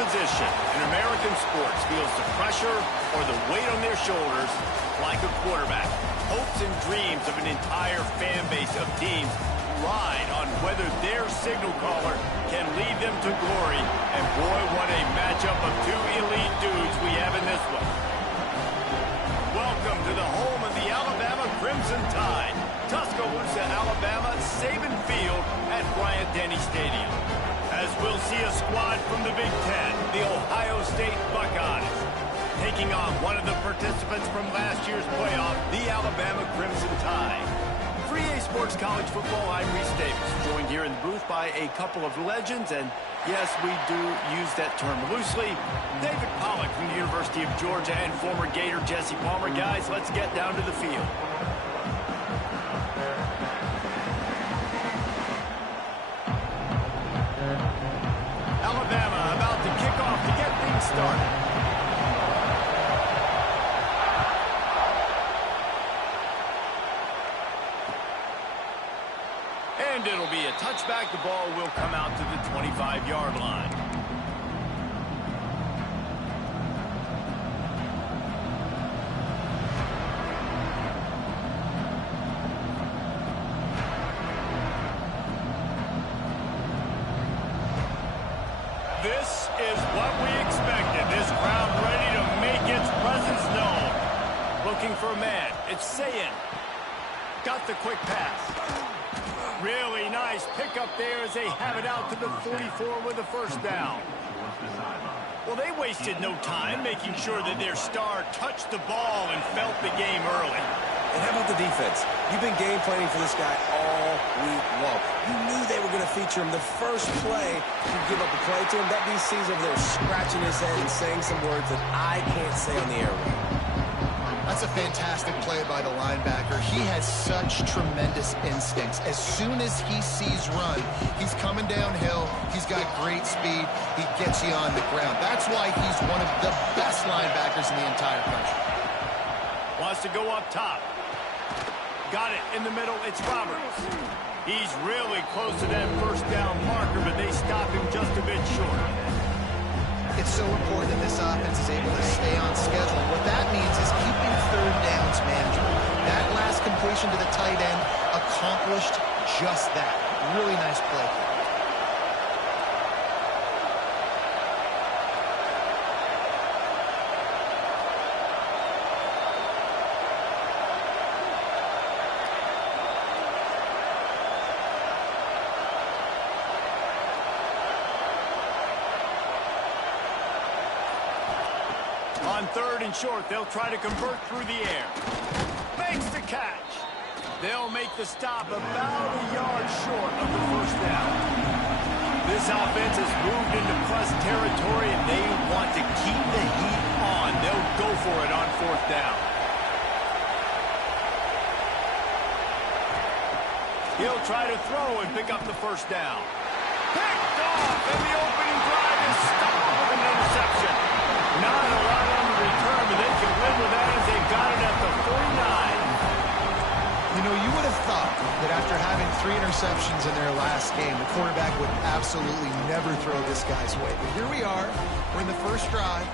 position in American sports feels the pressure or the weight on their shoulders like a quarterback. Hopes and dreams of an entire fan base of teams ride on whether their signal caller can lead them to glory. And boy, what a matchup of two elite dudes we have in this one. Welcome to the home of the Alabama Crimson Tide. Tuscaloosa, Alabama, Saban Field at Bryant-Denny Stadium. As we'll see a squad from the Big Ten, the Ohio State Buckeyes, taking on one of the participants from last year's playoff, the Alabama Crimson Tide. For EA Sports College Football, I'm Reese Davis, joined here in the booth by a couple of legends, and yes, we do use that term loosely. David Pollack from the University of Georgia and former Gator Jesse Palmer. Guys, let's get down to the field. Alabama about to kick off to get things started. And it'll be a touchback. The ball will come out to the 25-yard line. This is what we expected. This crowd ready to make its presence known. Looking for a man. It's Sayin. Got the quick pass. Really nice pickup there as they have it out to the 44 with a first down. Well, they wasted no time making sure that their star touched the ball and felt the game early. And how about the defense? You've been game planning for this guy all week long. You knew they were going to feature him. The first play, you give up a play to him. That DC's over there scratching his head and saying some words that I can't say on the airway. That's a fantastic play by the linebacker. He has such tremendous instincts. As soon as he sees run, he's coming downhill. He's got great speed. He gets you on the ground. That's why he's one of the best linebackers in the entire country. Wants to go up top. Got it in the middle. It's Roberts. He's really close to that first down marker, but they stop him just a bit short. It's so important that this offense is able to stay on schedule. What that means is keeping third downs manageable. That last completion to the tight end accomplished just that. Really nice play. On third and short, they'll try to convert through the air. Makes the catch. They'll make the stop about a yard short of the first down. This offense has moved into plus territory, and they want to keep the heat on. They'll go for it on fourth down. He'll try to throw and pick up the first down. Picked off, and the opening drive is stopped with an interception. Not a lot on the return, but they can live with that as they got it at the 49. You know, you would have thought that after having 3 interceptions in their last game, the quarterback would absolutely never throw this guy's way. But here we are. We're in the first drive,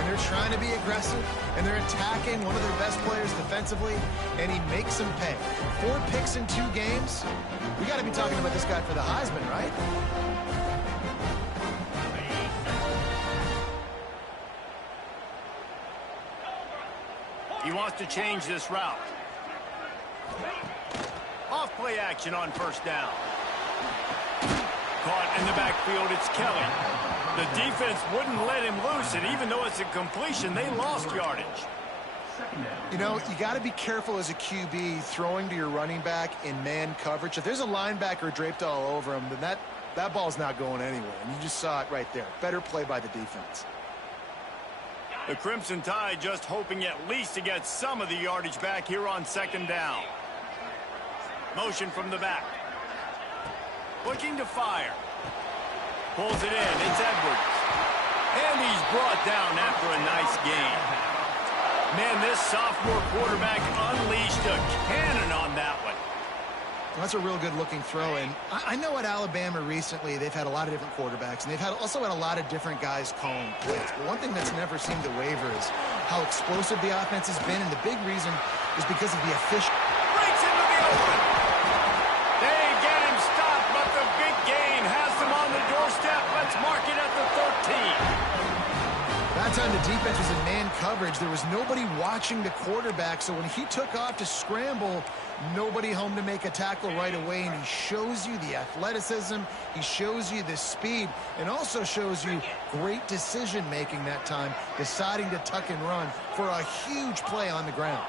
and they're trying to be aggressive, and they're attacking one of their best players defensively, and he makes them pay. 4 picks in 2 games. We got to be talking about this guy for the Heisman, right? He wants to change this route. Off play action on first down. Caught in the backfield, it's Kelly. The defense wouldn't let him loose, and even though it's a completion, they lost yardage. You know, you got to be careful as a QB throwing to your running back in man coverage. If there's a linebacker draped all over him, then that ball's not going anywhere. And you just saw it right there. Better play by the defense. The Crimson Tide just hoping at least to get some of the yardage back here on second down. Motion from the back. Looking to fire. Pulls it in. It's Edwards. And he's brought down after a nice gain. Man, this sophomore quarterback unleashed a cannon on that one. That's a real good-looking throw, and I know at Alabama recently they've had a lot of different quarterbacks, and they've also had a lot of different guys calling plays. But one thing that's never seemed to waver is how explosive the offense has been, and the big reason is because of the efficient. Breaks into the open. They get him stopped, but the big gain has them on the doorstep. Let's mark it at the 13. That time the defense was in man coverage. There was nobody watching the quarterback, so when he took off to scramble, nobody home to make a tackle right away, and he shows you the athleticism, he shows you the speed, and also shows you great decision-making that time, deciding to tuck and run for a huge play on the ground.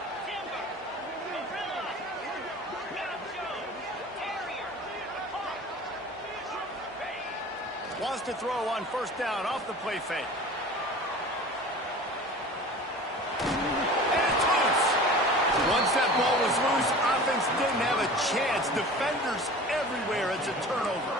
Wants to throw on first down off the play fake. Once that ball was loose, offense didn't have a chance. Defenders everywhere. It's a turnover.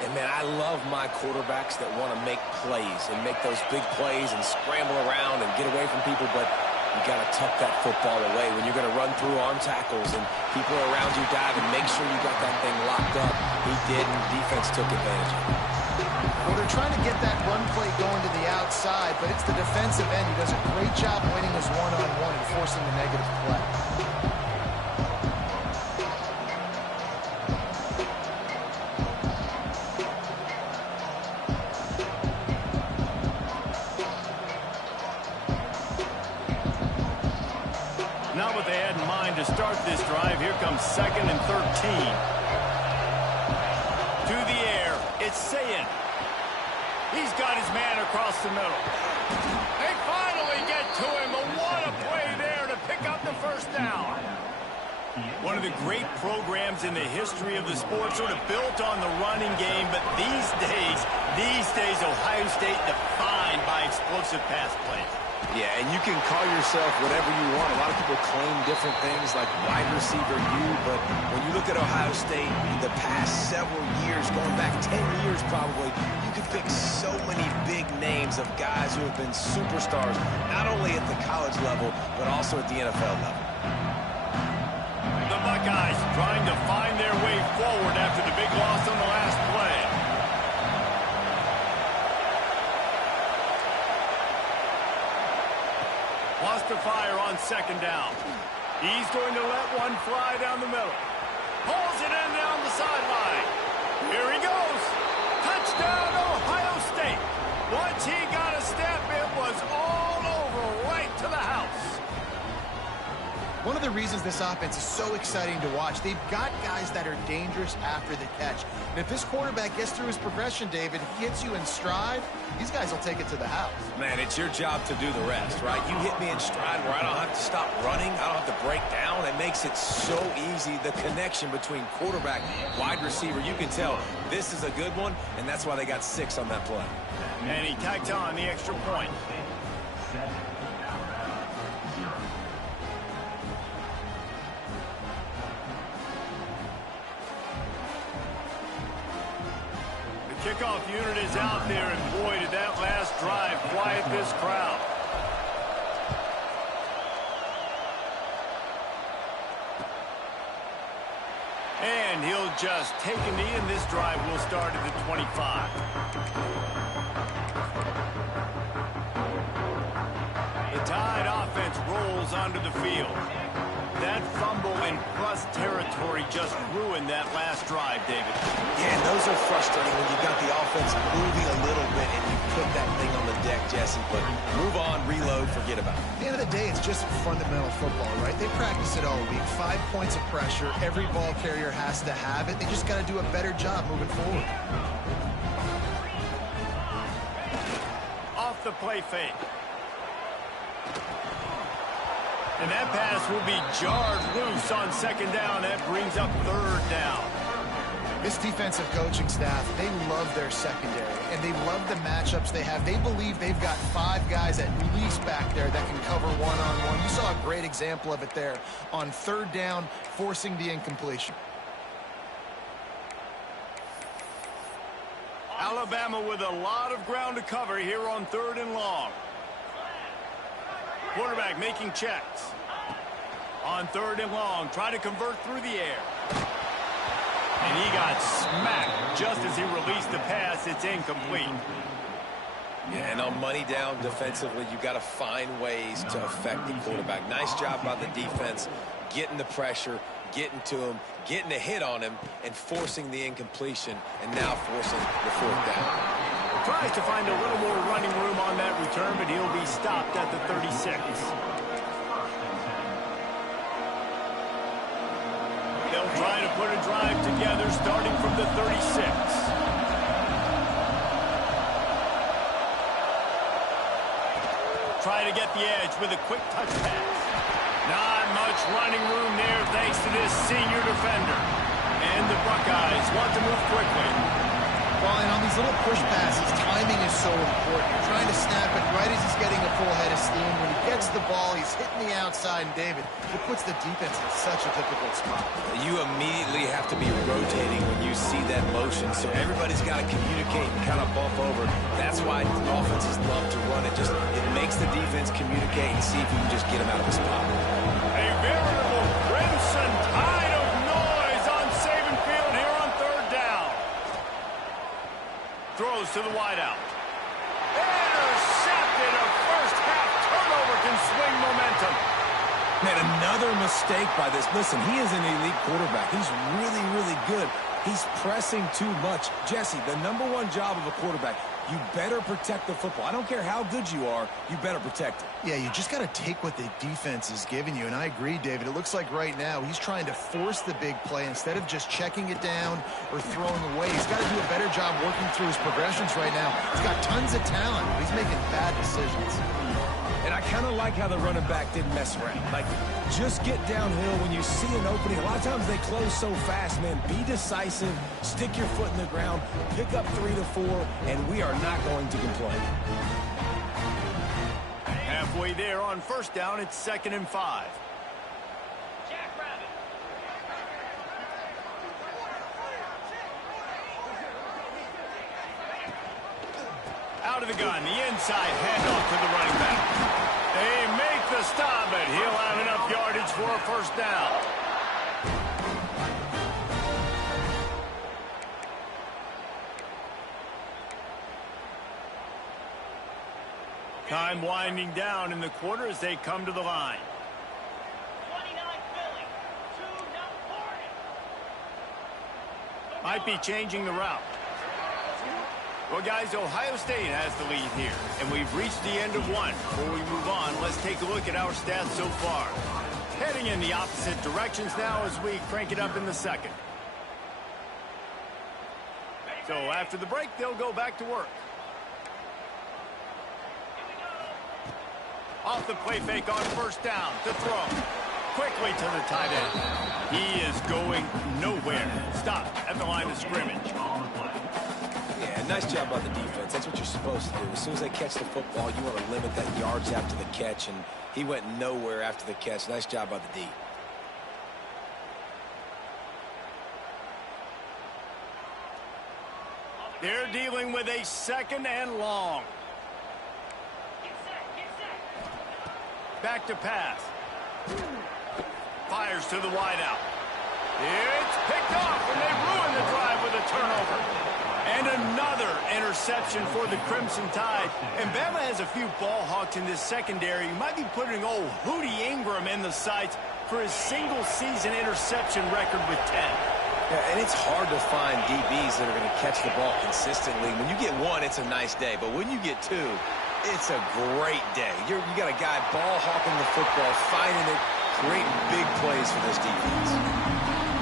And, man, I love my quarterbacks that want to make plays and make those big plays and scramble around and get away from people, but you got to tuck that football away when you're going to run through arm tackles and people are around you diving. Make sure you got that thing locked up. He didn't. Defense took advantage of it. Well, they're trying to get that run play going to the outside, but it's the defensive end who does a great job winning his one-on-one and forcing the negative play. Not what they had in mind to start this drive. Here comes 2nd and 13. To the air, it's Sayin. He's got his man across the middle. They finally get to him. What a play there to pick up the first down. One of the great programs in the history of the sport, sort of built on the running game, but these days, Ohio State defined by explosive pass plays. Yeah, and you can call yourself whatever you want. A lot of people claim different things like wide receiver U, but when you look at Ohio State the past several years, going back 10 years probably, you could pick so many big names of guys who have been superstars, not only at the college level, but also at the NFL level. The Buckeyes trying to find their way forward after the big loss on the last play. Wants to fire on 2nd down. He's going to let one fly down the middle. Pulls it in down the sideline. Here he goes. Touchdown, Ohio State. Once he got a step, it was all over right to the house. One of the reasons this offense is so exciting to watch, they've got guys that are dangerous after the catch. And if this quarterback gets through his progression, David, he hits you in stride, these guys will take it to the house. Man, it's your job to do the rest, right? You hit me in stride where I don't have to stop running. I don't have to break down. It makes it so easy. The connection between quarterback and wide receiver, you can tell this is a good one, and that's why they got 6 on that play. And he tacked on the extra point. Kickoff unit is out there, and boy, did that last drive quiet this crowd. And he'll just take a knee, and this drive will start at the 25. The Tide offense rolls onto the field. That fumble in plus territory just ruined that last drive, David. Yeah, and those are frustrating when you got the offense moving a little bit and you put that thing on the deck, Jesse. But move on, reload, forget about it. At the end of the day, it's just fundamental football, right? They practice it all week. 5 points of pressure. Every ball carrier has to have it. They just got to do a better job moving forward. Off the play fake. And that pass will be jarred loose on 2nd down. That brings up 3rd down. This defensive coaching staff, they love their secondary, and they love the matchups they have. They believe they've got 5 guys at least back there that can cover one-on-one. You saw a great example of it there on 3rd down, forcing the incompletion. Alabama with a lot of ground to cover here on 3rd and long. Quarterback making checks. On 3rd and long, trying to convert through the air. And he got smacked just as he released the pass. It's incomplete. Yeah, and on money down defensively, you got to find ways to affect the quarterback. Nice job by the defense, getting the pressure, getting to him, getting a hit on him, and forcing the incompletion, and now forcing the fourth down. Tries to find a little more running room on that return, but he'll be stopped at the 36. They'll try to put a drive together starting from the 36. Try to get the edge with a quick touch pass. Not much running room there thanks to this senior defender. And the Buckeyes want to move quickly. Well, and on these little push passes, timing is so important. You're trying to snap it right as he's getting a full head of steam. When he gets the ball, he's hitting the outside, and David, it puts the defense in such a difficult spot. You immediately have to be rotating when you see that motion, so everybody's got to communicate and kind of bump over. That's why offenses love to run it. It makes the defense communicate and see if you can just get him out of his spot. A veritable crimson tide of noise on Saban Field here on third down. Throws to the wideout. Intercepted. A first half turnover can swing momentum. Man, another mistake by this. Listen, he is an elite quarterback. He's really, really good. He's pressing too much. Jesse, the #1 job of a quarterback, you better protect the football. I don't care how good you are, you better protect it. Yeah, you just got to take what the defense is giving you, and I agree, David. It looks like right now he's trying to force the big play instead of just checking it down or throwing away. He's got to do a better job working through his progressions right now. He's got tons of talent, but he's making bad decisions. And I kind of like how the running back didn't mess around. Like, just get downhill when you see an opening. A lot of times they close so fast, man. Be decisive, stick your foot in the ground, pick up 3 to 4, and we are not going to complain. Halfway there on first down, it's 2nd and 5. Out of the gun, the inside handoff to the running back. They make the stop, but he'll have enough yardage for a first down. Time winding down in the quarter as they come to the line. 29 Philly, 2-40. Might be changing the route. Well, guys, Ohio State has the lead here, and we've reached the end of one. Before we move on, let's take a look at our stats so far. Heading in the opposite directions now as we crank it up in the second. So after the break, they'll go back to work. Off the play fake on first down to throw. Quickly to the tight end. He is going nowhere. Stop at the line of scrimmage. Yeah, nice job by the defense. That's what you're supposed to do. As soon as they catch the football, you want to limit that yards after the catch, and he went nowhere after the catch. Nice job by the D. They're dealing with a 2nd and long. Back to pass. Fires to the wideout. It's picked off, and they ruin the drive with a turnover. And another interception for the Crimson Tide. And Bama has a few ball hawks in this secondary. You might be putting old Hootie Ingram in the sights for his single-season interception record with 10. Yeah, and it's hard to find DBs that are going to catch the ball consistently. When you get one, it's a nice day. But when you get two, it's a great day. You got a guy ball hawking the football, finding it, creating big plays for this defense.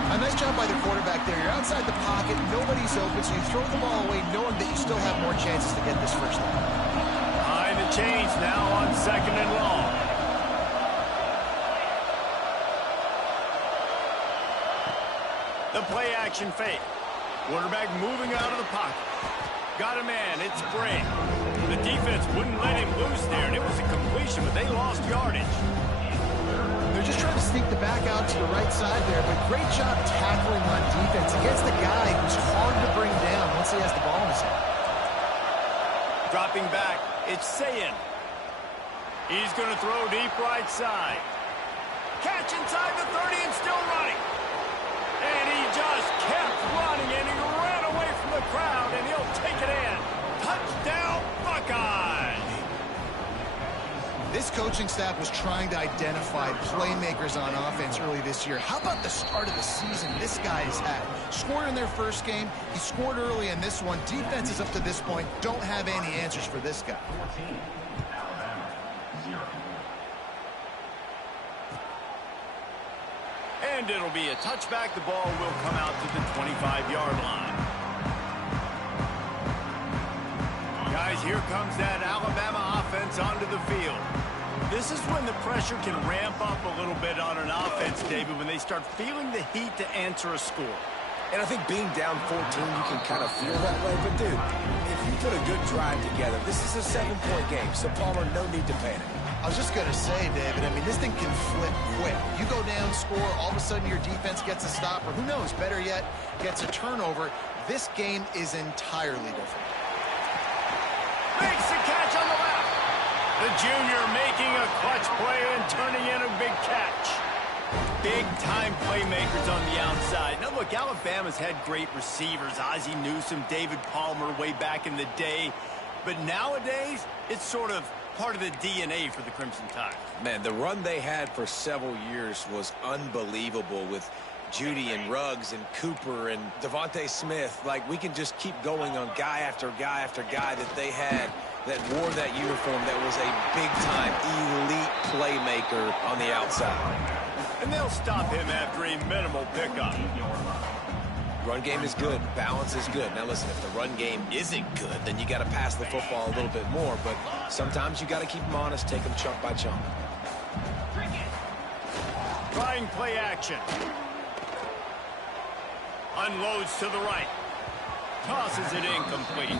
A nice job by the quarterback there. You're outside the pocket, nobody's open, so you throw the ball away knowing that you still have more chances to get this first down. Behind the chains now on 2nd and long. The play action fake. Quarterback moving out of the pocket. Got a man, it's Bray. The defense wouldn't let him loose there, and it was a completion, but they lost yardage. They're just trying to sneak the back out to the right side there, but great job tackling on defense against the guy who's hard to bring down once he has the ball in his hand. Dropping back, it's Sayin. He's going to throw deep right side. Catch inside the 30 and still running. And he just kept running, and he ran away from the crowd, and he'll take it in. Touchdown, Buckeyes! This coaching staff was trying to identify playmakers on offense early this year. How about the start of the season this guy's had? Scored in their first game. He scored early in this one. Defenses up to this point don't have any answers for this guy. And it'll be a touchback. The ball will come out to the 25-yard line. Guys, here comes that Alabama offense onto the field. This is when the pressure can ramp up a little bit on an offense, David, when they start feeling the heat to answer a score. And I think being down 14, you can kind of feel that way. But, dude, if you put a good drive together, this is a 7-point game, so Palmer, no need to panic. I was just going to say, David, I mean, this thing can flip quick. You go down, score, all of a sudden your defense gets a stop, or who knows, better yet, gets a turnover. This game is entirely different. Makes the catch on the left. The junior making a clutch play and turning in a big catch. Big-time playmakers on the outside. Now, look, Alabama's had great receivers. Ozzie Newsome, David Palmer way back in the day. But nowadays, it's sort of part of the DNA for the Crimson Tide. Man, the run they had for several years was unbelievable with Judy and Ruggs and Cooper and Devontae Smith. Like, we can just keep going on guy after guy after guy that they had that wore that uniform that was a big-time elite playmaker on the outside. And they'll stop him after a minimal pickup. Run game is good. Balance is good. Now, listen, if the run game isn't good, then you got to pass the football a little bit more. But sometimes you got to keep them honest, take them chunk by chunk. Trying play action. Unloads to the right. Tosses it incomplete.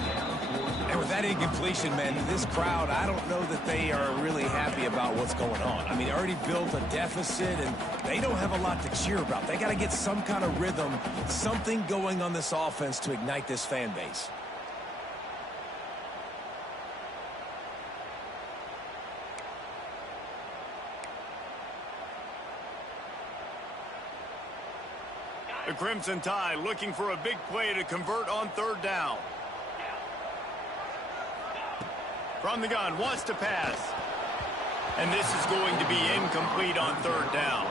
And with that incompletion, man, this crowd, I don't know that they are really happy about what's going on. I mean, they already built a deficit, and they don't have a lot to cheer about. They got to get some kind of rhythm, something going on this offense to ignite this fan base. The Crimson Tide looking for a big play to convert on third down. From the gun, wants to pass. And this is going to be incomplete on third down.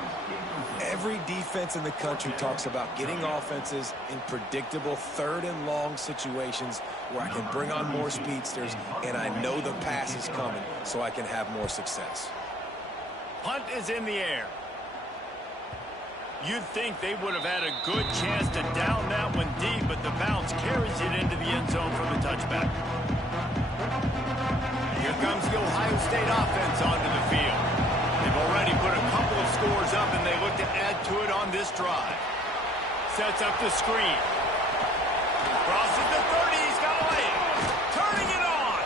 Every defense in the country talks about getting offenses in predictable third and long situations where I can bring on more speedsters and I know the pass is coming so I can have more success. Punt is in the air. You'd think they would have had a good chance to down that one deep, but the bounce carries it into the end zone for the touchback. Here comes the Ohio State offense onto the field. They've already put a couple of scores up, and they look to add to it on this drive. Sets up the screen. Crosses the 30, he's got a lane. Turning it on.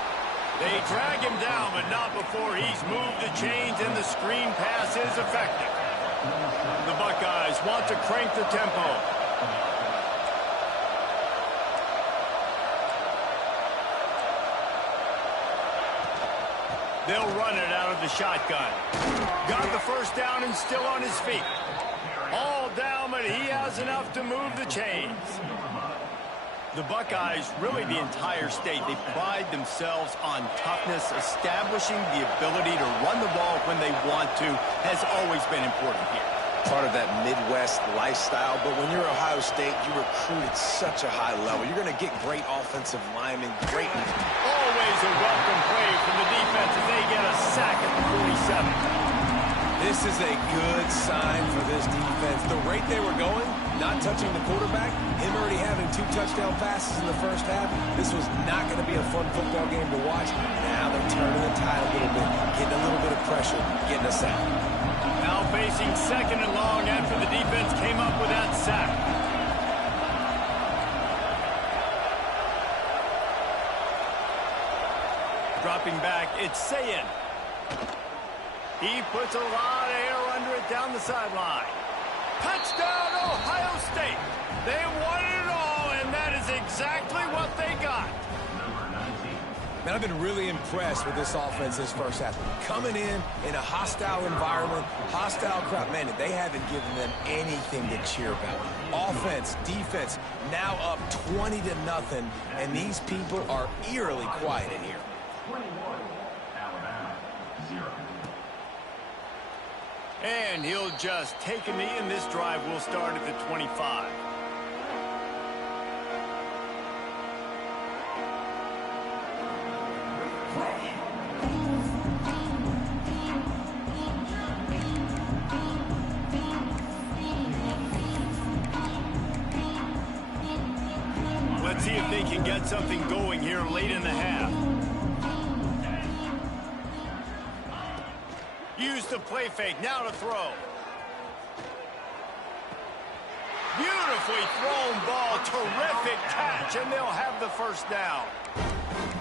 They drag him down, but not before he's moved the chains, and the screen pass is effective. The Buckeyes want to crank the tempo. They'll run it out of the shotgun. Got the first down and still on his feet. All down, but he has enough to move the chains. The Buckeyes, really the entire state, they pride themselves on toughness. Establishing the ability to run the ball when they want to has always been important here. Part of that Midwest lifestyle, but when you're Ohio State, you recruit at such a high level. You're going to get great offensive linemen, great. Always a welcome play from the defense as they get a sack at the 47. This is a good sign for this defense. The rate they were going, not touching the quarterback, him already having 2 touchdown passes in the first half, this was not going to be a fun football game to watch. Now they're turning the tide a little bit, getting a little bit of pressure, getting a sack. Now facing second and long after the defense came up with that sack. Dropping back, it's Sayin. He puts a lot of air under it down the sideline. Touchdown, Ohio State. They won it all, and that is exactly what they got. And I've been really impressed with this offense this first half. Coming in a hostile environment, hostile crowd. Man, they haven't given them anything to cheer about. Offense, defense, now up 20-0, and these people are eerily quiet in here. And he'll just take a knee, and this drive will start at the 25. Let's see if they can get something going here late in the half. Use the play fake, now to throw. Beautifully thrown ball, terrific catch, and they'll have the first down.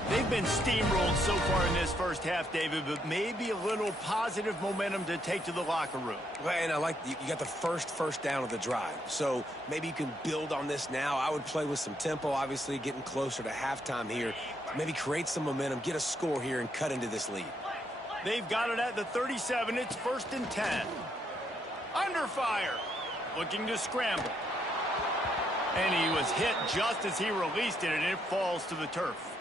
They've been steamrolled so far in this first half, David, but maybe a little positive momentum to take to the locker room. Well, and I like you got the first down of the drive, so maybe you can build on this now. I would play with some tempo, obviously getting closer to halftime here. Maybe create some momentum, get a score here, and cut into this lead. They've got it at the 37. It's 1st and 10. Under fire. Looking to scramble. And he was hit just as he released it, and it falls to the turf.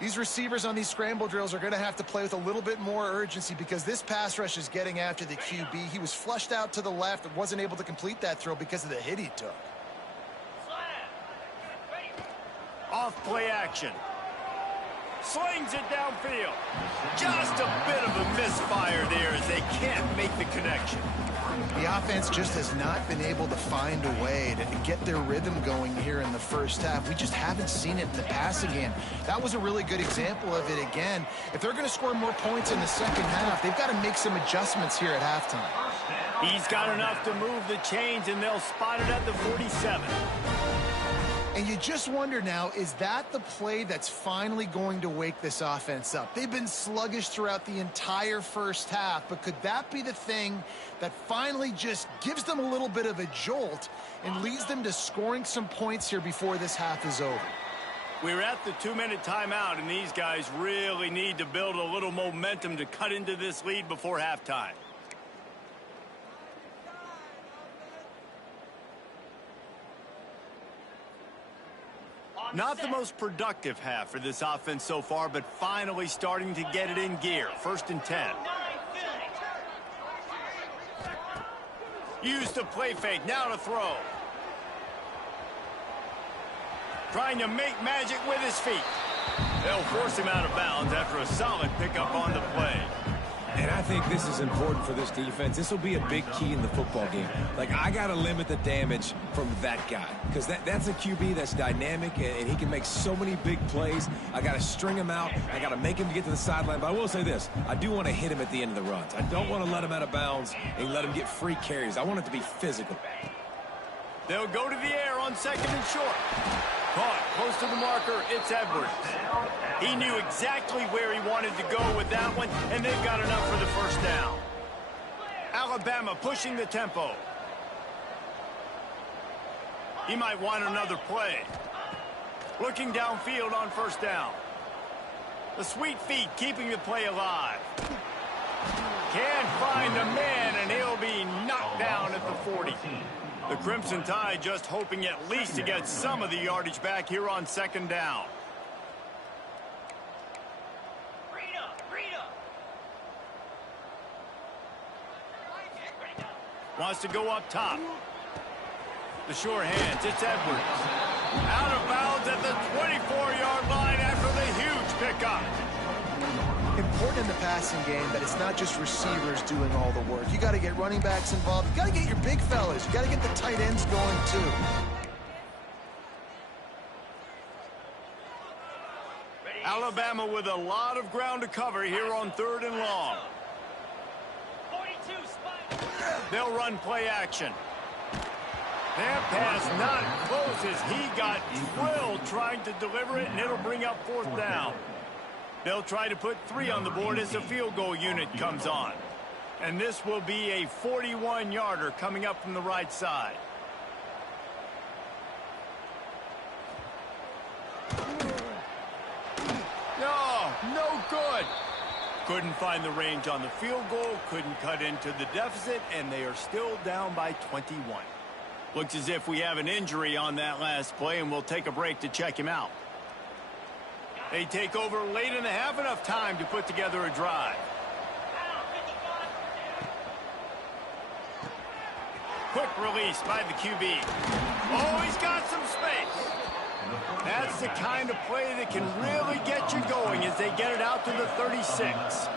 These receivers on these scramble drills are going to have to play with a little bit more urgency because this pass rush is getting after the QB. He was flushed out to the left and wasn't able to complete that throw because of the hit he took. Off play action. Slings it downfield. Just a bit of a misfire there as they can't make the connection. The offense just has not been able to find a way to get their rhythm going here in the first half. We just haven't seen it in the passing game. That was a really good example of it again. If they're going to score more points in the second half, they've got to make some adjustments here at halftime. He's got enough to move the chains, and they'll spot it at the 47. And you just wonder now, is that the play that's finally going to wake this offense up? They've been sluggish throughout the entire first half, but could that be the thing that finally just gives them a little bit of a jolt and leads them to scoring some points here before this half is over? We're at the 2-minute timeout, and these guys really need to build a little momentum to cut into this lead before halftime. Not the most productive half for this offense so far, but finally starting to get it in gear. 1st and 10. Use the play fake, now to throw. Trying to make magic with his feet. They'll force him out of bounds after a solid pickup on the play. And I think this is important for this defense. This will be a big key in the football game. Like, I got to limit the damage from that guy because that's a QB that's dynamic, and he can make so many big plays. I got to string him out. I got to make him get to the sideline. But I will say this. I do want to hit him at the end of the runs. I don't want to let him out of bounds and let him get free carries. I want it to be physical. They'll go to the air on 2nd and short. Caught close to the marker, it's Edwards. He knew exactly where he wanted to go with that one, and they've got enough for the first down. Alabama pushing the tempo. He might want another play. Looking downfield on 1st down. The sweet feet keeping the play alive. Can't find the man, and he'll be knocked down at the 40. The Crimson Tide just hoping at least to get some of the yardage back here on 2nd down. Wants to go up top. The sure hands, it's Edwards. Out of bounds at the 24-yard line after the huge pickup. Important in the passing game that it's not just receivers doing all the work. You got to get running backs involved. You got to get your big fellas. You got to get the tight ends going too. Alabama with a lot of ground to cover here on 3rd and long. 42 spike. They'll run play action. That pass not close as he got drilled trying to deliver it, and it'll bring up 4th down. They'll try to put 3 on the board as the field goal unit comes on. And this will be a 41-yarder coming up from the right side. Oh, No good. Couldn't find the range on the field goal, couldn't cut into the deficit, and they are still down by 21. Looks as if we have an injury on that last play, and we'll take a break to check him out. They take over late in the half, enough time to put together a drive. Quick release by the QB. Oh, he's got some space. That's the kind of play that can really get you going as they get it out to the 36.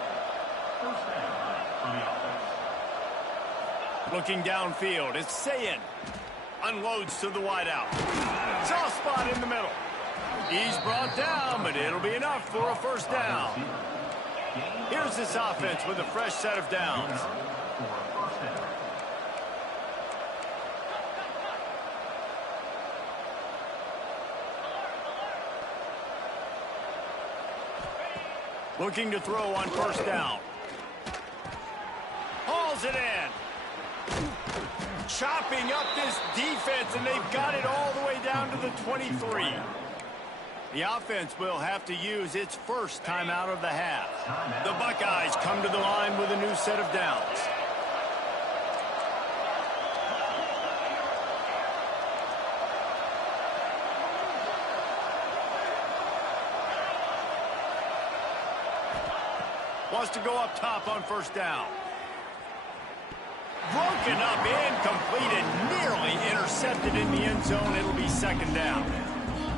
Looking downfield, it's Sayin. Unloads to the wideout. Soft spot in the middle. He's brought down, but it'll be enough for a first down. Here's this offense with a fresh set of downs. Looking to throw on first down. Hauls it in. Chopping up this defense, and they've got it all the way down to the 23. The offense will have to use its first timeout of the half. The Buckeyes come to the line with a new set of downs. Wants to go up top on first down. Broken up, incomplete, and nearly intercepted in the end zone. It'll be second down.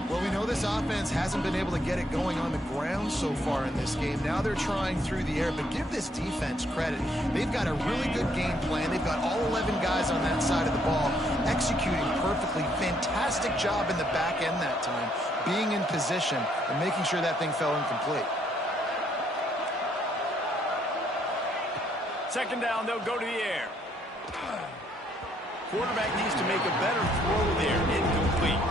Well, we know this offense hasn't been able to get it going on the ground so far in this game. Now they're trying through the air, but give this defense credit. They've got a really good game plan. They've got all 11 guys on that side of the ball executing perfectly. Fantastic job in the back end that time, being in position and making sure that thing fell incomplete. Second down, they'll go to the air. Quarterback needs to make a better throw there. Incomplete.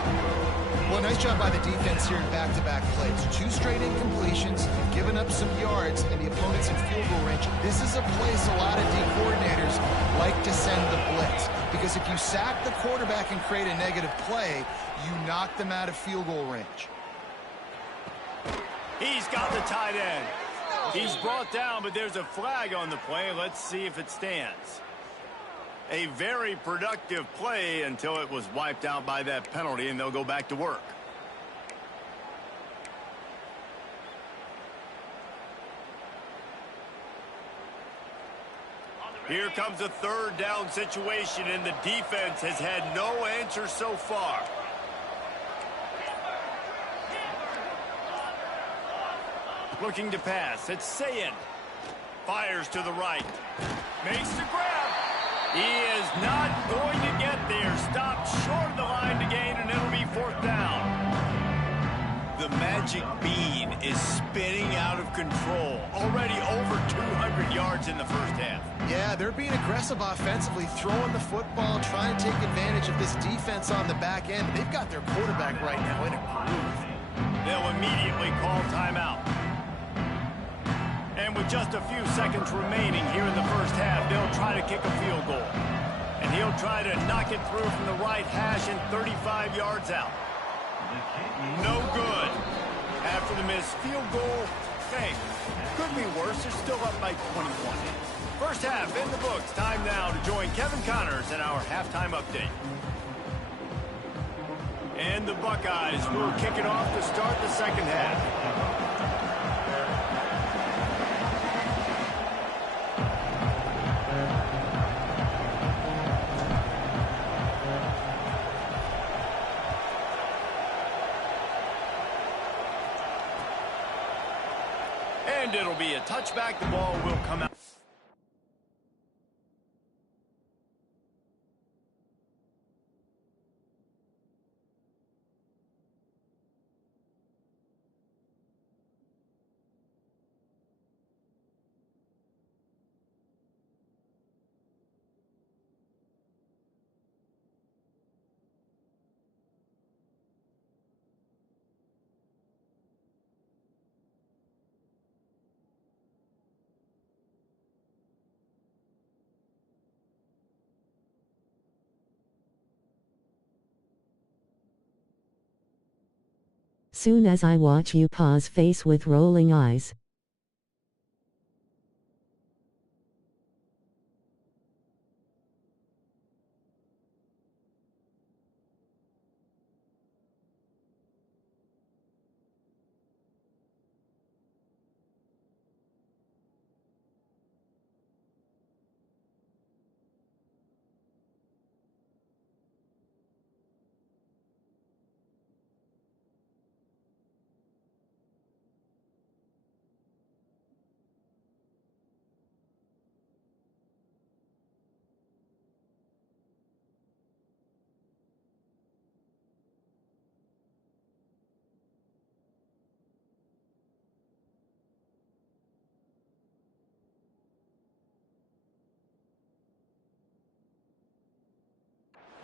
Well, nice job by the defense here in back-to-back plays. 2 straight incompletions, giving up some yards, and the opponent's in field goal range. This is a place a lot of D coordinators like to send the blitz, because if you sack the quarterback and create a negative play, you knock them out of field goal range. He's got the tight end. He's brought down, but there's a flag on the play. Let's see if it stands. A very productive play until it was wiped out by that penalty, and they'll go back to work. Here comes a third down situation, and the defense has had no answer so far. Looking to pass. It's Sayin. Fires to the right. Makes the grab. He is not going to get there. Stopped short of the line to gain, and it'll be fourth down. The magic bean is spinning out of control. Already over 200 yards in the first half. Yeah, they're being aggressive offensively, throwing the football, trying to take advantage of this defense on the back end. They've got their quarterback right now in a groove. They'll immediately call timeout. And with just a few seconds remaining here in the first half, they'll try to kick a field goal. And he'll try to knock it through from the right hash and 35 yards out. No good. After the missed field goal, hey, could be worse. They're still up by 21. First half in the books. Time now to join Kevin Connors in our halftime update. And the Buckeyes will kick it off to start the second half. And it'll be a touchback. The ball will come out. soon as I watch you pause face with rolling eyes.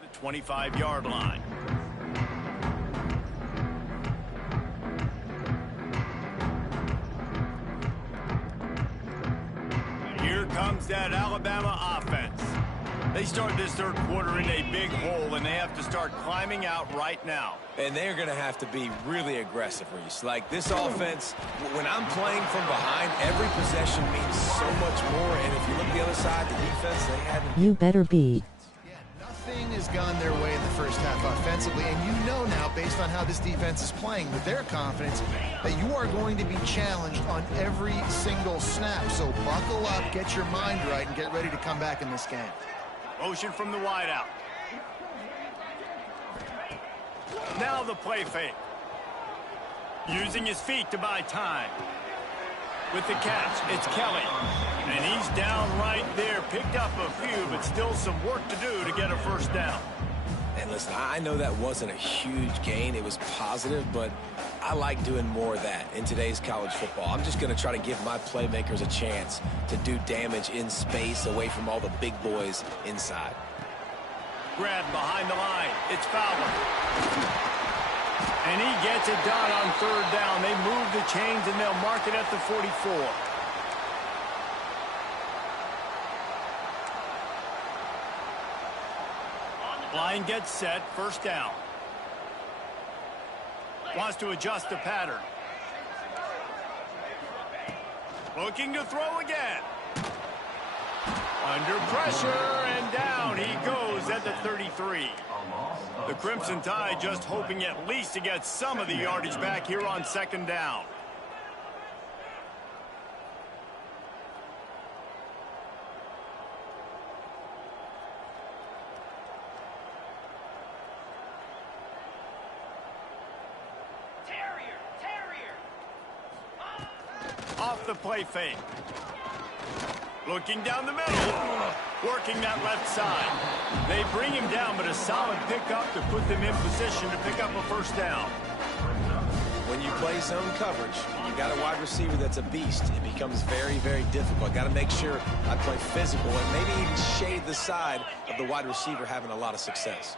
The 25-yard line. Here comes that Alabama offense. They start this third quarter in a big hole, and they have to start climbing out right now. And they're going to have to be really aggressive, Reese. Like, this offense, when I'm playing from behind, every possession means so much more. And if you look at the other side, the defense, they haven't. You better be. Nothing has gone their way in the first half offensively, and you know now, based on how this defense is playing, with their confidence, that you are going to be challenged on every single snap. So buckle up, get your mind right, and get ready to come back in this game. Motion from the wideout. Now the play fake. Using his feet to buy time. With the catch, it's Kelly. And he's down right there. Picked up a few, but still some work to do to get a first down. And listen, I know that wasn't a huge gain. It was positive, but I like doing more of that in today's college football. I'm just going to try to give my playmakers a chance to do damage in space away from all the big boys inside. Grab behind the line. It's Fowler. And he gets it done on third down. They move the chains, and they'll mark it at the 44. Line gets set, first down. Wants to adjust the pattern. Looking to throw again. Under pressure, and down he goes at the 33. The Crimson Tide just hoping at least to get some of the yardage back here on second down. Off the play fake. Looking down the middle. Working that left side. They bring him down, but a solid pickup to put them in position to pick up a first down. When you play zone coverage, you got a wide receiver that's a beast. It becomes very, very difficult. Got to make sure I play physical and maybe even shade the side of the wide receiver having a lot of success.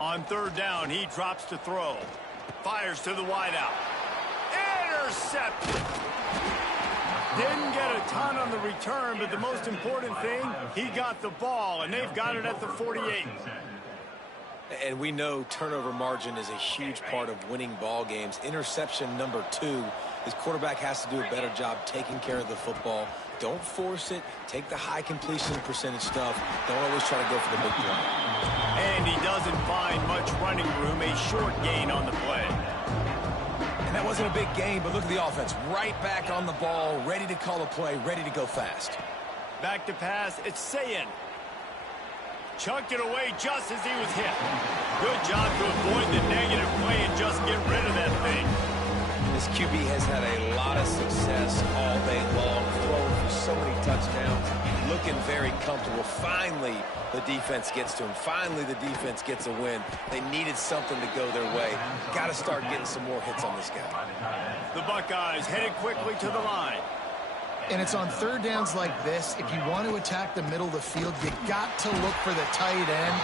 On third down, he drops to throw. Fires to the wideout. Intercepted. Didn't get a ton on the return, but the most important thing, he got the ball, and they've got it at the 48. And we know turnover margin is a huge part of winning ball games. Interception number 2. His quarterback has to do a better job taking care of the football. Don't force it. Take the high completion percentage stuff. Don't always try to go for the big play. And he doesn't find much running room. A short gain on the play. And that wasn't a big gain, but look at the offense. Right back on the ball, ready to call a play, ready to go fast. Back to pass. It's Sayin. Chucked it away just as he was hit. Good job to avoid the negative play and just get rid of that thing. This QB has had a lot of success all day long, throwing for so many touchdowns, looking very comfortable. Finally, the defense gets to him. Finally, the defense gets a win. They needed something to go their way. Got to start getting some more hits on this guy. The Buckeyes headed quickly to the line. And it's on third downs like this. If you want to attack the middle of the field, you got to look for the tight end.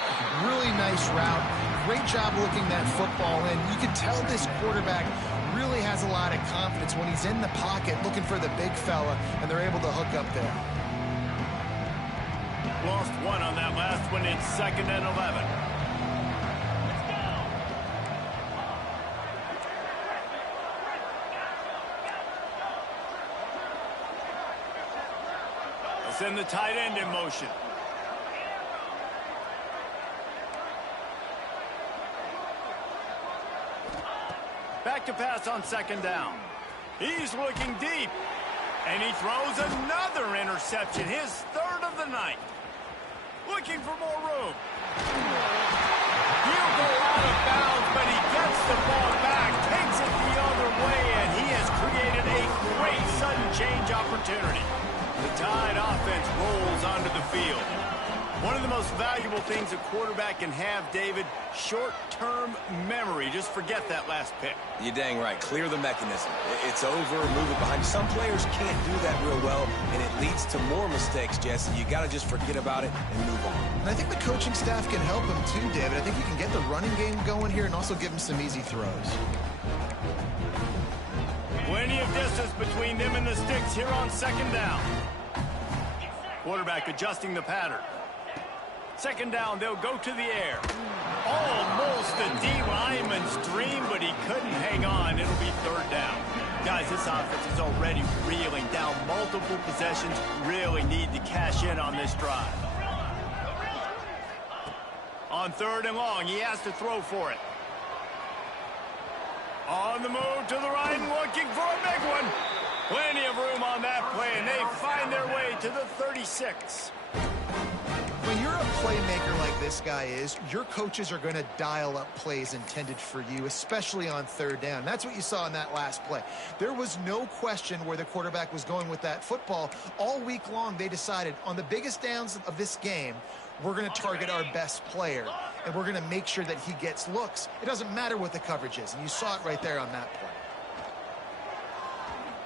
Really nice route. Great job looking that football in. You can tell this quarterback really has a lot of confidence when he's in the pocket looking for the big fella, and they're able to hook up there. Lost one on that last one in 2nd and 11. Let's send the tight end in motion. Back to pass on 2nd down. He's looking deep. And he throws another interception, his 3rd of the night. Looking for more room. He'll go out of bounds, but he gets the ball back, takes it the other way, and he has created a great sudden change opportunity. The Tide offense rolls onto the field. One of the most valuable things a quarterback can have, David, short-term memory. Just forget that last pick. You're dang right. Clear the mechanism. It's over, move it behind you. Some players can't do that real well, and it leads to more mistakes, Jesse. You got to just forget about it and move on. And I think the coaching staff can help him too, David. I think you can get the running game going here and also give him some easy throws. Plenty of distance between them and the sticks here on 2nd down. Quarterback adjusting the pattern. 2nd down, they'll go to the air. Almost a D lineman's dream, but he couldn't hang on. It'll be 3rd down. Guys, this offense is already reeling down multiple possessions. Really need to cash in on this drive. On 3rd and long, he has to throw for it. On the move to the right, looking for a big one. Plenty of room on that play, and they find their way to the 36. When you're a playmaker like this guy is, your coaches are going to dial up plays intended for you, especially on 3rd down. That's what you saw in that last play. There was no question where the quarterback was going with that football. All week long, they decided on the biggest downs of this game, we're going to target our best player, and we're going to make sure that he gets looks. It doesn't matter what the coverage is, and you saw it right there on that play.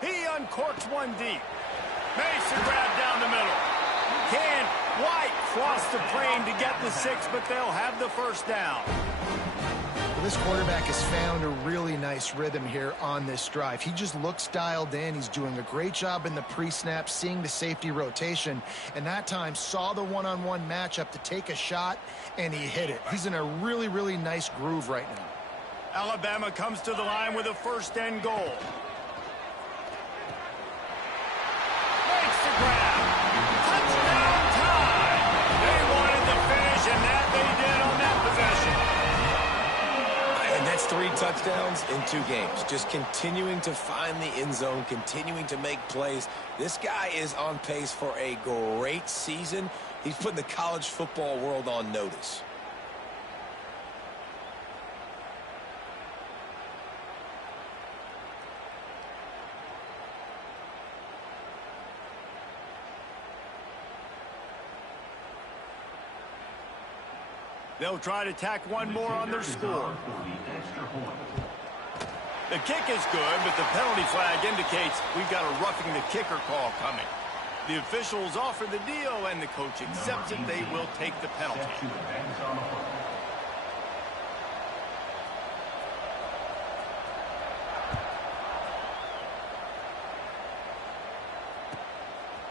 He uncorks one deep. Makes a grab down the middle. Can White cross the plane to get the 6, but they'll have the 1st down. Well, this quarterback has found a really nice rhythm here on this drive. He just looks dialed in. He's doing a great job in the pre-snap, seeing the safety rotation, and that time saw the one-on-one matchup to take a shot, and he hit it. He's in a really, really nice groove right now. Alabama comes to the line with a 1st and goal. Makes the grab. Touchdown time. They wanted to finish, and that they did on that possession. And that's 3 touchdowns in 2 games. Just continuing to find the end zone, continuing to make plays. This guy is on pace for a great season. He's putting the college football world on notice. They'll try to tack one more on their score. The kick is good, but the penalty flag indicates we've got a roughing the kicker call coming. The officials offer the deal, and the coach accepts it. They will take the penalty.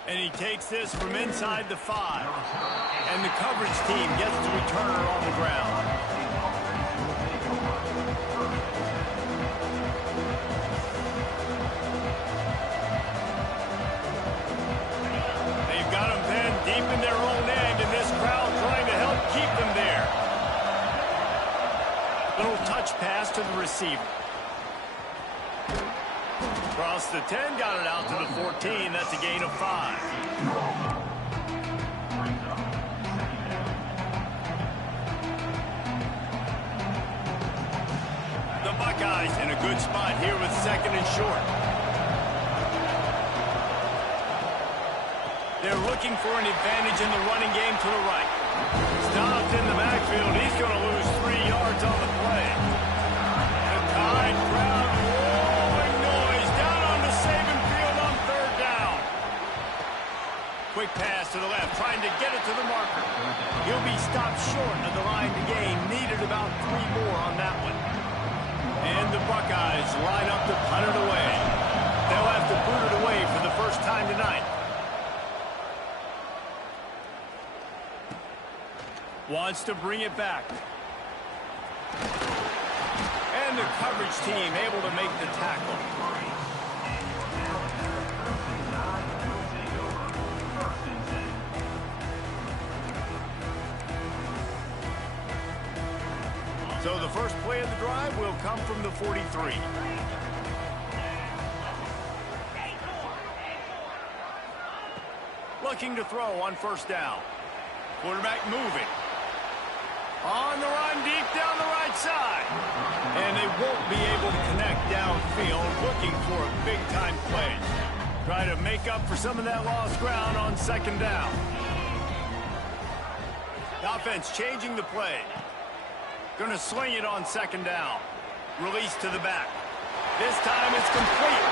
And he takes this from inside the 5. And the coverage team gets the returner on the ground. They've got them pinned deep in their own end, and this crowd trying to help keep them there. Little touch pass to the receiver. Across the 10, got it out to the 14. That's a gain of 5. The Buckeyes in a good spot here with 2nd and short. They're looking for an advantage in the running game to the right. Stopped in the backfield. He's going to lose 3 yards on the play. The Tide crowd rolling noise down on the Saban field on 3rd down. Quick pass to the left, trying to get it to the marker. He'll be stopped short of the line to gain. Needed about 3 more on that one. And the Buckeyes line up to punt it away. They'll have to boot it away for the first time tonight. Wants to bring it back. And the coverage team able to make the tackle. So the first play of the drive will come from the 43. Looking to throw on first down. Quarterback moving. On the run, deep down the right side. And they won't be able to connect downfield, looking for a big-time play. Try to make up for some of that lost ground on second down. The offense changing the play. Going to swing it on second down. Release to the back. This time it's complete.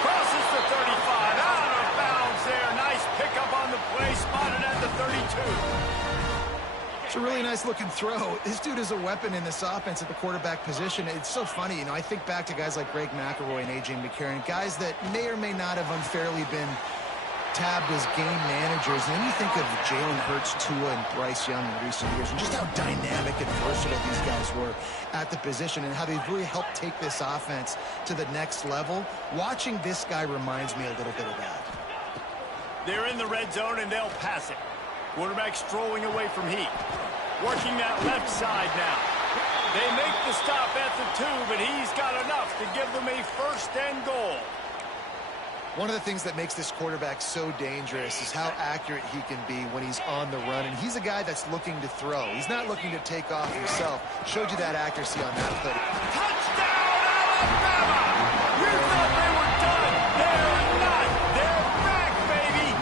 Crosses the 35. Out of bounds there. Nice pickup on the play. Spotted at the 32. It's a really nice looking throw. This dude is a weapon in this offense at the quarterback position. It's so funny, you know, I think back to guys like Greg McElroy and A.J. McCarron, guys that may or may not have unfairly been tabbed as game managers. And then you think of Jalen Hurts, Tua, and Bryce Young in recent years, and just how dynamic and versatile these guys were at the position and how they've really helped take this offense to the next level. Watching this guy reminds me a little bit of that. They're in the red zone, and they'll pass it. Quarterback strolling away from heat. Working that left side now. They make the stop at the 2, but he's got enough to give them a first and goal. One of the things that makes this quarterback so dangerous is how accurate he can be when he's on the run. And he's a guy that's looking to throw. He's not looking to take off himself. Showed you that accuracy on that play. Touchdown, Alabama! You thought they were done. They're not. They're back, baby.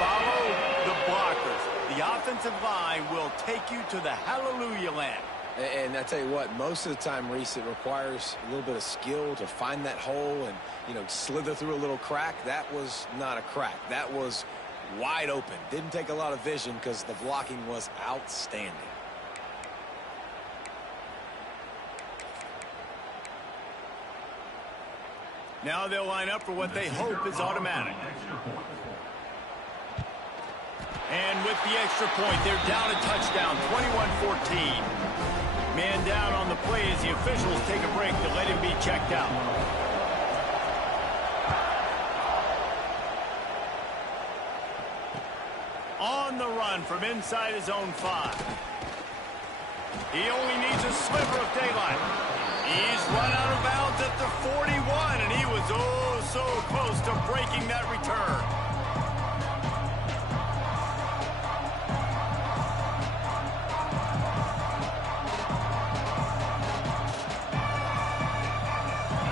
Follow the blockers. The offensive line will take you to the hallelujah land. And I tell you what, most of the time, Reese, it requires a little bit of skill to find that hole and, you know, slither through a little crack. That was not a crack. That was wide open. Didn't take a lot of vision because the blocking was outstanding. Now they'll line up for what they hope is automatic. And with the extra point, they're down a touchdown, 21-14. Man down on the play as the officials take a break to let him be checked out. On the run from inside his own 5. He only needs a sliver of daylight. He's run out of bounds at the 41, and he was oh so close to breaking that return.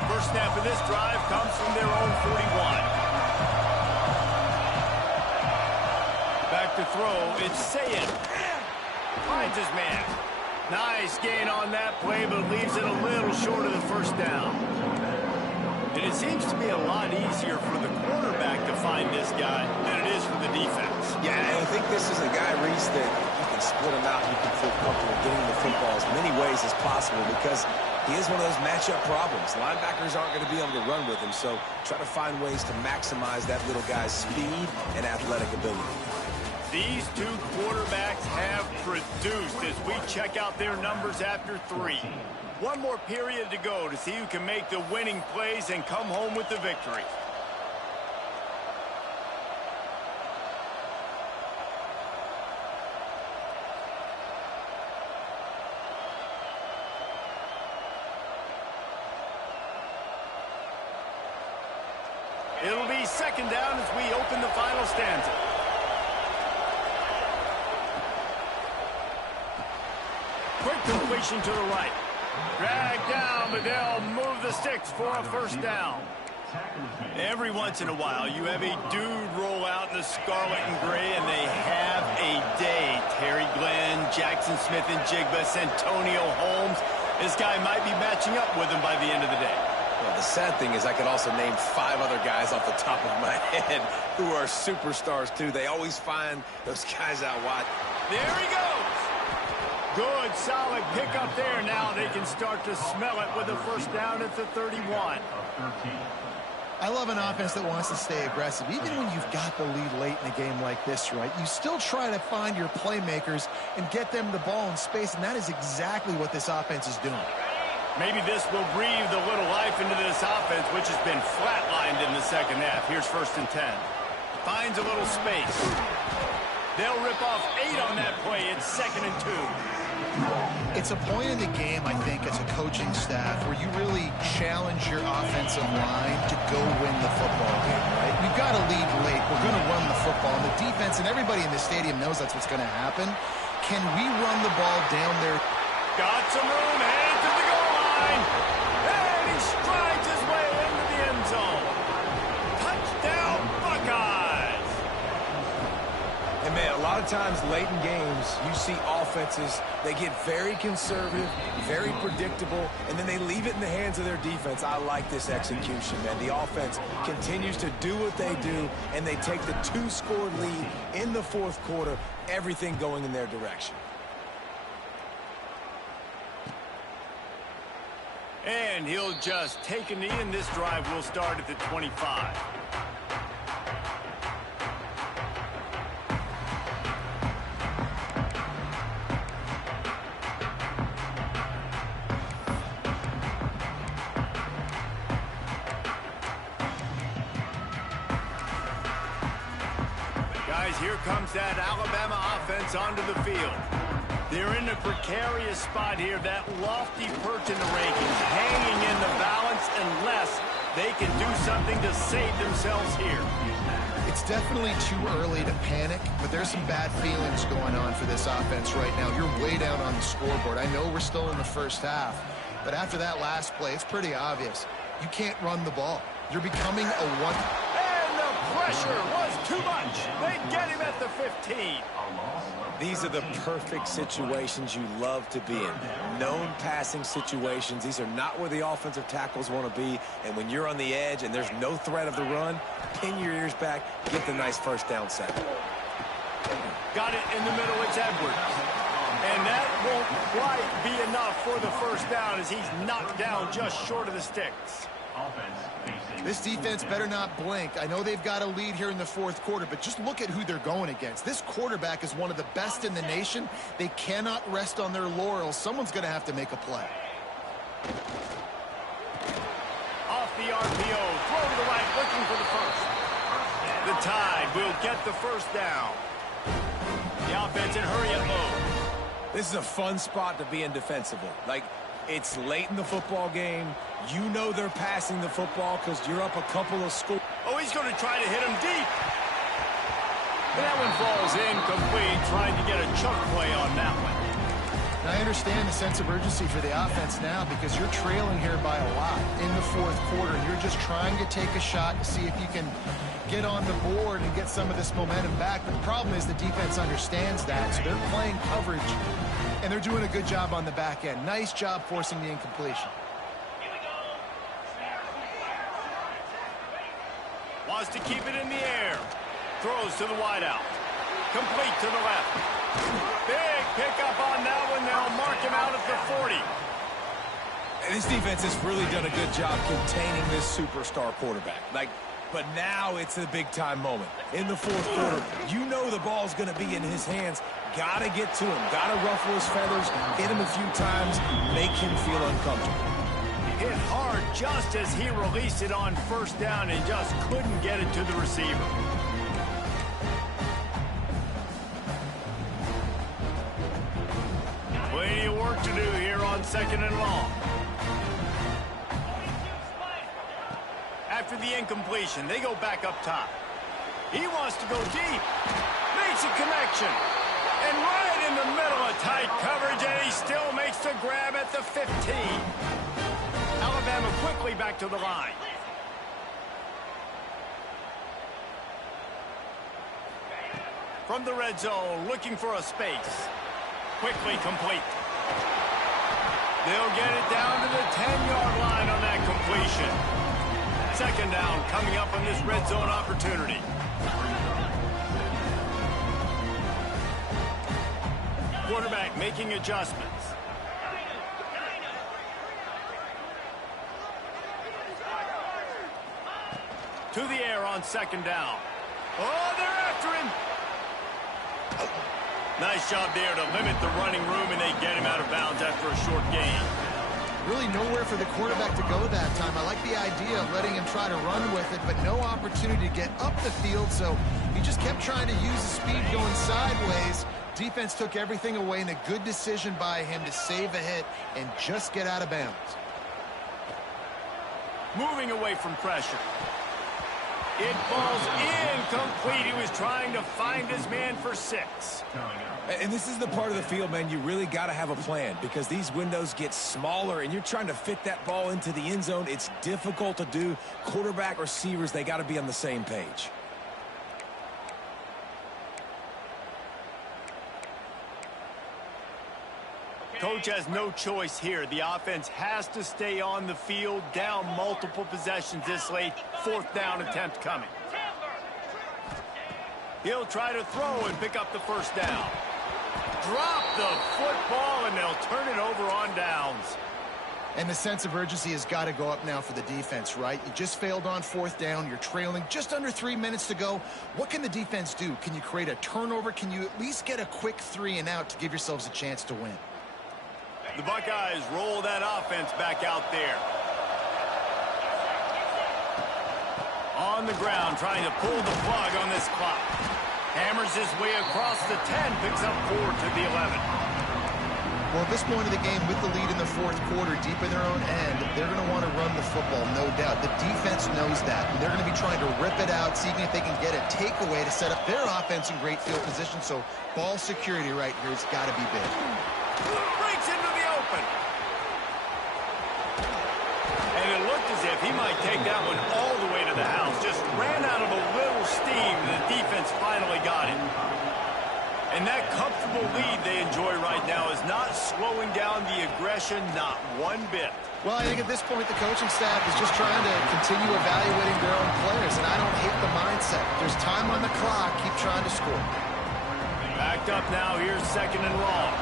First snap of this drive comes from their own 41. Back to throw, it's Sayed. Finds his man. Nice gain on that play, but leaves it a little short of the first down. And it seems to be a lot easier for the quarterback to find this guy than it is for the defense. Yeah, and I think this is a guy, Reese, that you can split him out. You can feel comfortable getting the football as many ways as possible because he is one of those matchup problems. Linebackers aren't going to be able to run with him, so try to find ways to maximize that little guy's speed and athletic ability. These two quarterbacks have produced as we check out their numbers after 3. One more period to go to see who can make the winning plays and come home with the victory. It'll be second down as we open the final stanza. Quick completion to the right. Drag down, but they'll move the sticks for a first down. Every once in a while, you have a dude roll out in the scarlet and gray, and they have a day. Terry Glenn, Jackson Smith and Jigba, Santonio Holmes. This guy might be matching up with him by the end of the day. Well, the sad thing is I could also name 5 other guys off the top of my head who are superstars, too. They always find those guys out wide. There he goes. Good, solid pickup there. Now they can start to smell it with a first down at the 31. I love an offense that wants to stay aggressive. Even when you've got the lead late in a game like this, right, you still try to find your playmakers and get them the ball in space, and that is exactly what this offense is doing. Maybe this will breathe a little life into this offense, which has been flatlined in the second half. Here's 1st and 10. Finds a little space. They'll rip off 8 on that play. It's 2nd and 2. It's a point in the game, I think, as a coaching staff where you really challenge your offensive line to go win the football game, right? We've got to lead late. We're going to run the football. And the defense and everybody in the stadium knows that's what's going to happen. Can we run the ball down there? Got some room, headed to the goal line. And he strides his way into the end zone. Touchdown, Buckeyes. And, man, a lot of times late in games, you see offenses, they get very conservative, very predictable, and then they leave it in the hands of their defense. I like this execution, man. The offense continues to do what they do, and they take the 2-score lead in the 4th quarter, everything going in their direction. And he'll just take a knee, and this drive will start at the 25. Guys, here comes that Alabama offense onto the field. They're in a precarious spot here, that lofty perch in the rankings, hanging in the balance unless they can do something to save themselves here. It's definitely too early to panic, but there's some bad feelings going on for this offense right now. You're way down on the scoreboard. I know we're still in the first half, but after that last play, it's pretty obvious. You can't run the ball. You're becoming a one... And the pressure was too much. They get him at the 15. These are the perfect situations you love to be in. Known passing situations. These are not where the offensive tackles want to be. And when you're on the edge and there's no threat of the run, pin your ears back, get the nice first down sack. Got it in the middle. It's Edwards. And that won't quite be enough for the first down as he's knocked down just short of the sticks. This defense better not blink. I know they've got a lead here in the 4th quarter, but just look at who they're going against. This quarterback is one of the best in the nation. They cannot rest on their laurels. Someone's going to have to make a play. Off the RPO, throw to the right, looking for the first. The Tide will get the first down. The offense in hurry-up mode. This is a fun spot to be in defensively. Like, it's late in the football game. You know they're passing the football because you're up a couple of scores. Oh, he's going to try to hit him deep. And that one falls incomplete, trying to get a chunk play on that one. And I understand the sense of urgency for the offense now because you're trailing here by a lot in the 4th quarter. And you're just trying to take a shot to see if you can get on the board and get some of this momentum back. But the problem is the defense understands that, so they're playing coverage, and they're doing a good job on the back end. Nice job forcing the incompletion. Wants to keep it in the air. Throws to the wideout. Complete to the left. Big pickup on that one. They'll mark him out at the 40. And this defense has really done a good job containing this superstar quarterback. But now it's a big-time moment. In the 4th quarter, you know the ball's going to be in his hands. Got to get to him. Got to ruffle his feathers, hit him a few times, make him feel uncomfortable. Hit hard just as he released it on first down and just couldn't get it to the receiver. Plenty of work to do here on 2nd and long. After the incompletion, they go back up top. He wants to go deep. Makes a connection. And right in the middle of tight coverage, and he still makes the grab at the 15. Alabama quickly back to the line. From the red zone, looking for a space. Quickly complete. They'll get it down to the 10-yard line on that completion. 2nd down coming up on this red zone opportunity. Quarterback making adjustments. To the air on second down. Oh, they're after him. Nice job there to limit the running room, and they get him out of bounds after a short gain. Really nowhere for the quarterback to go that time. I like the idea of letting him try to run with it, but no opportunity to get up the field, so he just kept trying to use the speed going sideways. Defense took everything away, and a good decision by him to save a hit and just get out of bounds. Moving away from pressure. It falls incomplete. He was trying to find his man for 6. And this is the part of the field, man, you really got to have a plan because these windows get smaller and you're trying to fit that ball into the end zone. It's difficult to do. Quarterback, receivers, they got to be on the same page. Coach has no choice here. The offense has to stay on the field, down multiple possessions this late. 4th down attempt coming. He'll try to throw and pick up the first down. Drop the football, and they'll turn it over on downs. And the sense of urgency has got to go up now for the defense, right? You just failed on 4th down. You're trailing just under 3 minutes to go. What can the defense do? Can you create a turnover? Can you at least get a quick 3 and out to give yourselves a chance to win? The Buckeyes roll that offense back out there. On the ground, trying to pull the plug on this clock. Hammers his way across the 10, picks up 4 to the 11. Well, at this point of the game, with the lead in the 4th quarter, deep in their own end, they're going to want to run the football, no doubt. The defense knows that, and they're going to be trying to rip it out, seeing if they can get a takeaway to set up their offense in great field position. So ball security right here has got to be big. Breaks into the open. And it looked as if he might take that one all the way to the house. Just ran out of a little steam, and the defense finally got it. And that comfortable lead they enjoy right now is not slowing down the aggression, not one bit. Well, I think at this point the coaching staff is just trying to continue evaluating their own players, and I don't hate the mindset. If there's time on the clock, keep trying to score. Backed up now, here's 2nd and long.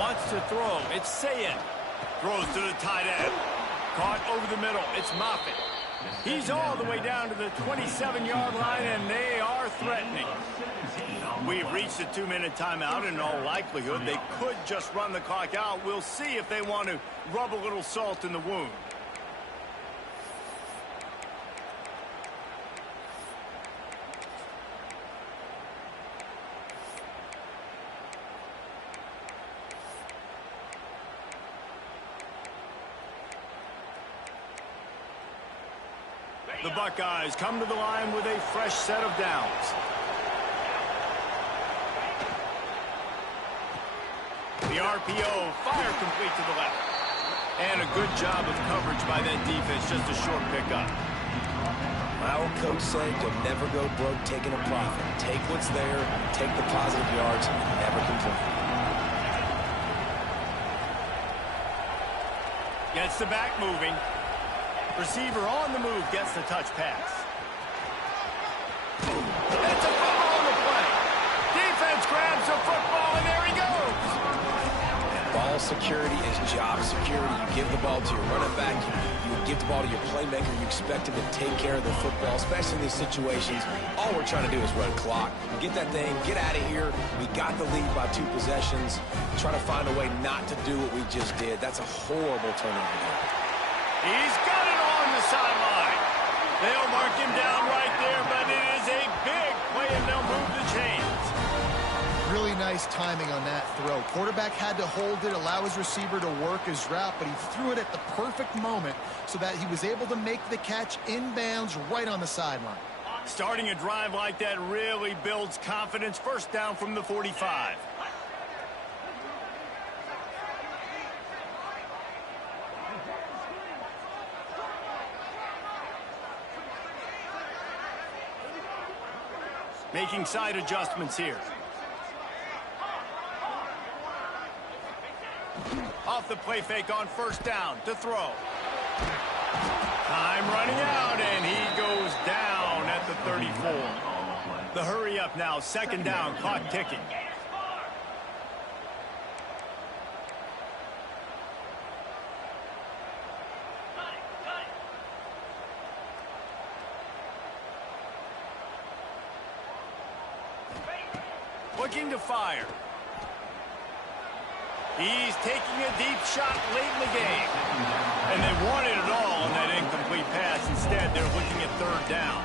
Wants to throw, it's Sayin. Throws to the tight end. Caught over the middle, it's Moffitt. He's all the way down to the 27-yard line, and they are threatening. We've reached the 2-minute timeout, and in all likelihood, they could just run the clock out. We'll see if they want to rub a little salt in the wound. The Buckeyes come to the line with a fresh set of downs. The RPO, fire complete to the left. And a good job of coverage by that defense, just a short pickup. Our coach said you'll never go broke taking a profit. Take what's there, take the positive yards, and never complain. Gets the back moving. Receiver on the move, gets the touch pass. It's a fumble on the play. Defense grabs the football, and there he goes. Ball security is job security. You give the ball to your running back. You give the ball to your playmaker. You expect him to take care of the football, especially in these situations. All we're trying to do is run clock. Get that thing, get out of here. We got the lead by 2 possessions. Try to find a way not to do what we just did. That's a horrible turnover. He's got it on the sideline. They'll mark him down right there, but it is a big play, and they'll move the chains. Really nice timing on that throw. Quarterback had to hold it, allow his receiver to work his route, but he threw it at the perfect moment so that he was able to make the catch inbounds right on the sideline. Starting a drive like that really builds confidence. First down from the 45. Making side adjustments here. Off the play fake on first down to throw. Time running out, and he goes down at the 34. The hurry up now, second down, clock ticking. Looking to fire. He's taking a deep shot late in the game. And they wanted it all on that incomplete pass. Instead, they're looking at third down.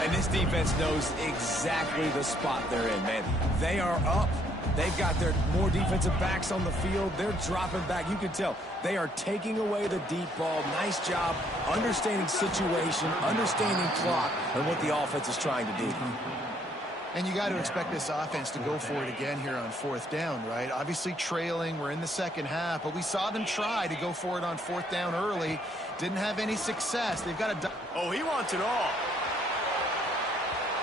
And this defense knows exactly the spot they're in, man. They are up. They've got their more defensive backs on the field. They're dropping back. You can tell they are taking away the deep ball. Nice job understanding situation, understanding clock, and what the offense is trying to do. And you got to expect this offense to go for it again here on fourth down, right? Obviously trailing, we're in the second half, but we saw them try to go for it on fourth down early. Didn't have any success. They've got a... Oh, he wants it all.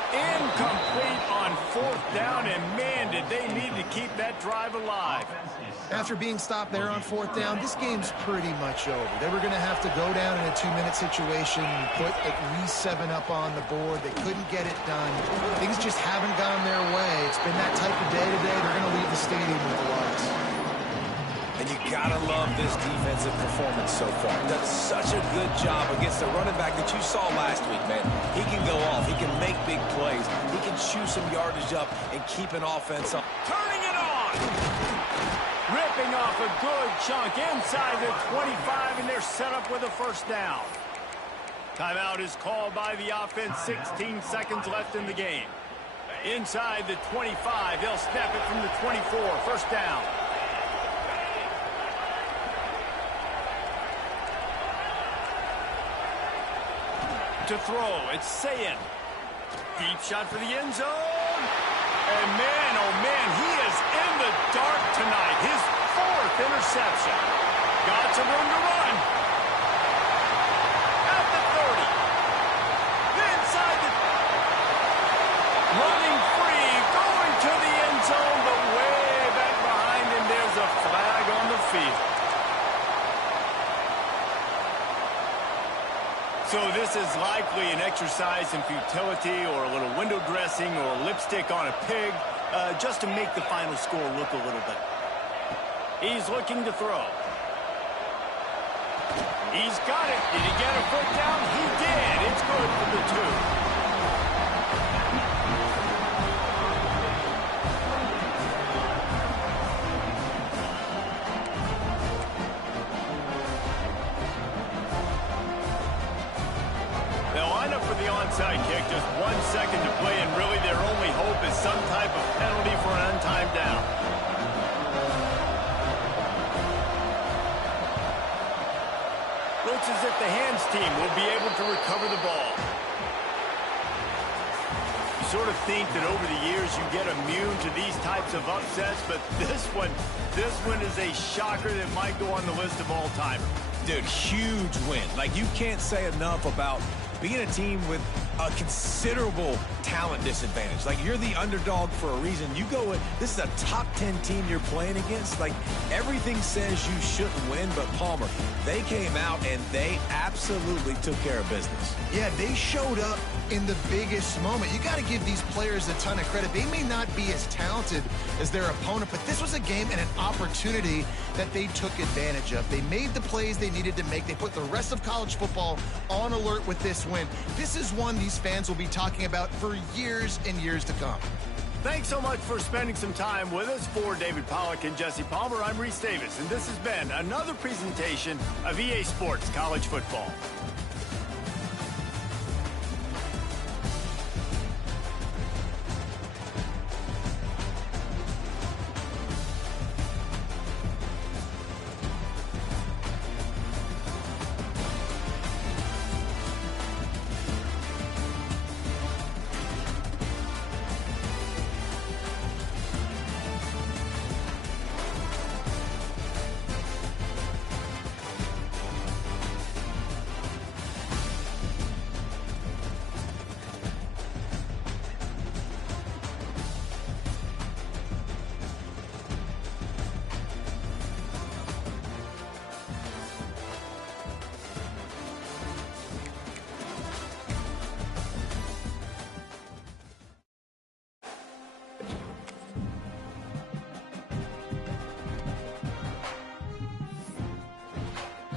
Incomplete on fourth down, and man, did they need to keep that drive alive. After being stopped there on fourth down, this game's pretty much over. They were going to have to go down in a 2-minute situation and put at least 7 up on the board. They couldn't get it done. Things just haven't gone their way. It's been that type of day today. They're going to leave the stadium with a loss. And you gotta love this defensive performance so far. Done such a good job against the running back that you saw last week, man. He can go off. He can make big plays. He can chew some yardage up and keep an offense up. Turning it on! Ripping off a good chunk inside the 25, and they're set up with a first down. Timeout is called by the offense. 16 seconds left in the game. Inside the 25, they'll snap it from the 24. First down. To throw, it's Sayin. Deep shot for the end zone. And man, oh man, he is in the dark tonight. His 4th interception. Got some room to run. At the 30. Inside the... Running free, going to the end zone, but way back behind him, there's a flag on the field. So this is likely an exercise in futility or a little window dressing or lipstick on a pig just to make the final score look a little better. He's looking to throw. He's got it. Did he get a foot down? He did. It's good for the 2. Onside kick, just 1 second to play, and really their only hope is some type of penalty for an untimed down. Looks as if the hands team will be able to recover the ball. You sort of think that over the years you get immune to these types of upsets, but this one is a shocker that might go on the list of all-timers. Dude, huge win. Like, you can't say enough about being a team with a considerable talent disadvantage. Like, you're the underdog for a reason. You go in, this is a top 10 team you're playing against. Like, everything says you shouldn't win, but Palmer, they came out and they absolutely took care of business. Yeah, they showed up in the biggest moment. You got to give these players a ton of credit. They may not be as talented as their opponent, but this was a game and an opportunity that they took advantage of. They made the plays they needed to make. They put the rest of college football on alert with this win. This is one these fans will be talking about for years and years to come. Thanks so much for spending some time with us. For David Pollack and Jesse Palmer, I'm Reese Davis, and this has been another presentation of EA Sports College Football.